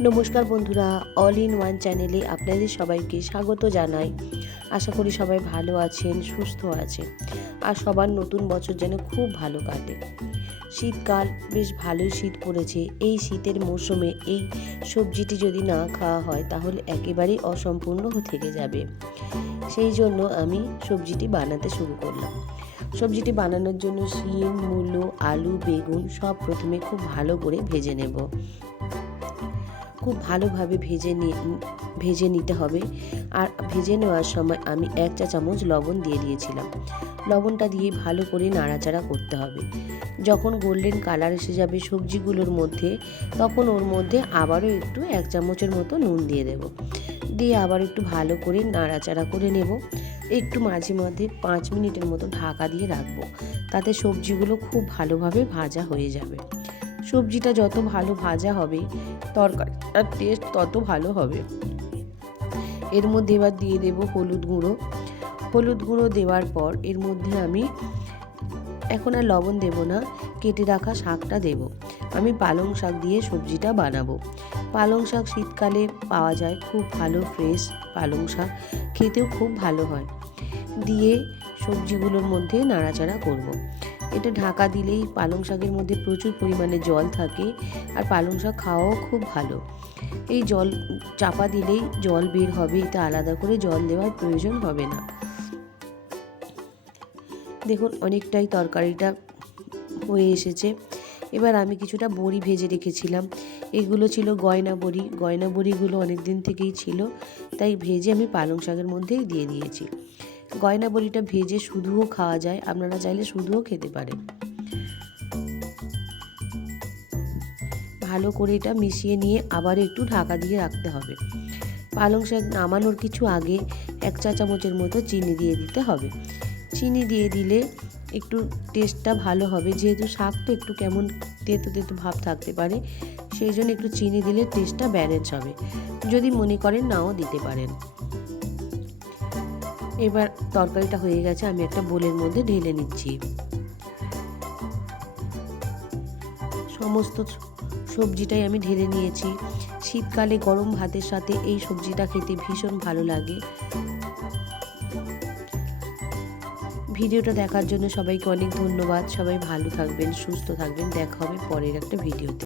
নমস্কার বন্ধুরা all in one চ্যানেলে আপনাদের সবাইকে স্বাগত জানাই। আশা করি সবাই ভালো আছেন, সুস্থ আছেন। আর সবার নতুন বছর যেন খুব ভালো কাটে। শীতকাল বেশ ভালোই শীত পড়েছে। এই শীতের মৌসুমে এই সবজিটি যদি না খাওয়া হয়, তাহলে একেবারেই অসম্পূর্ণ থেকে যাবে। সেই জন্য আমি সবজিটি বানাতে শুরু করলাম। সবজিটি বানানোর জন্য শিম, মূলো, আলু, বেগুন সব প্রথমে খুব ভালো করে ভেজে নেব। খুব ভালোভাবে ভেজে নিয়ে ভেজে নিতে হবে। আর ভেজে নেওয়ার সময় আমি এক চা চামচ লবণ দিয়ে দিয়েছিলাম। লবণটা দিয়ে ভালো করে নাড়াচাড়া করতে হবে। যখন গোল্ডেন কালার এসে যাবে সবজিগুলোর মধ্যে, তখন ওর মধ্যে আবারও একটু এক চামচের মতো নুন দিয়ে দেব। দিয়ে আবার একটু ভালো করে নাড়াচাড়া করে নেব। একটু মাঝে মধ্যে পাঁচ মিনিটের মতো ঢাকা দিয়ে রাখব। তাতে সবজিগুলো খুব ভালোভাবে ভাজা হয়ে যাবে। সবজিটা যত ভালো ভাজা হবে তরকারিটার টেস্ট তত ভালো হবে। এর মধ্যে এবার দিয়ে দেব হলুদ গুঁড়ো। হলুদ গুঁড়ো দেওয়ার পর এর মধ্যে আমি এখন আর লবণ দেব না, কেটে রাখা শাকটা দেব। আমি পালং শাক দিয়ে সবজিটা বানাবো। পালং শাক শীতকালে পাওয়া যায়, খুব ভালো ফ্রেশ পালং শাক, খেতেও খুব ভালো হয়। দিয়ে সবজিগুলোর মধ্যে নাড়াচাড়া করব। এটা ঢাকা দিলেই পালং শাকের মধ্যে প্রচুর পরিমাণে জল থাকে আর পালং শাক খাওয়াও খুব ভালো। এই জল চাপা দিলেই জল বের হবে এতে আলাদা করে জল দেওয়ার প্রয়োজন হবে না। দেখুন, অনেকটাই তরকারিটা হয়ে এসেছে। এবার আমি কিছুটা বড়ি ভেজে রেখেছিলাম। এগুলো ছিল গয়না বড়ি। গয়না বড়িগুলো অনেক দিন থেকেই ছিল, তাই ভেজে আমি পালং শাকের মধ্যেই দিয়ে দিয়েছি। গয়না বড়িটা ভেজে শুধুও খাওয়া যায়, আপনারা চাইলে শুধুও খেতে পারেন। ভালো করে এটা মিশিয়ে নিয়ে আবার একটু ঢাকা দিয়ে রাখতে হবে। পালং শাক নামানোর কিছু আগে এক চা চামচের মতো চিনি দিয়ে দিতে হবে। চিনি দিয়ে দিলে একটু টেস্টটা ভালো হবে, যেহেতু শাকটা একটু কেমন তেতো তেতো ভাব থাকতে পারে, সেই জন্য একটু চিনি দিলে টেস্টটা ব্যালেন্স হবে। যদি মনে করেন নাও দিতে পারেন। এবার তরকারিটা হয়ে গেছে, আমি একটা বোলের মধ্যে ঢেলে নিচ্ছি। সমস্ত সবজিটাই আমি ঢেলে নিয়েছি। শীতকালে গরম ভাতের সাথে এই সবজিটা খেতে ভীষণ ভালো লাগে। ভিডিওটা দেখার জন্য সবাইকে অনেক ধন্যবাদ। সবাই ভালো থাকবেন, সুস্থ থাকবেন। দেখা হবে পরের একটা ভিডিওতে।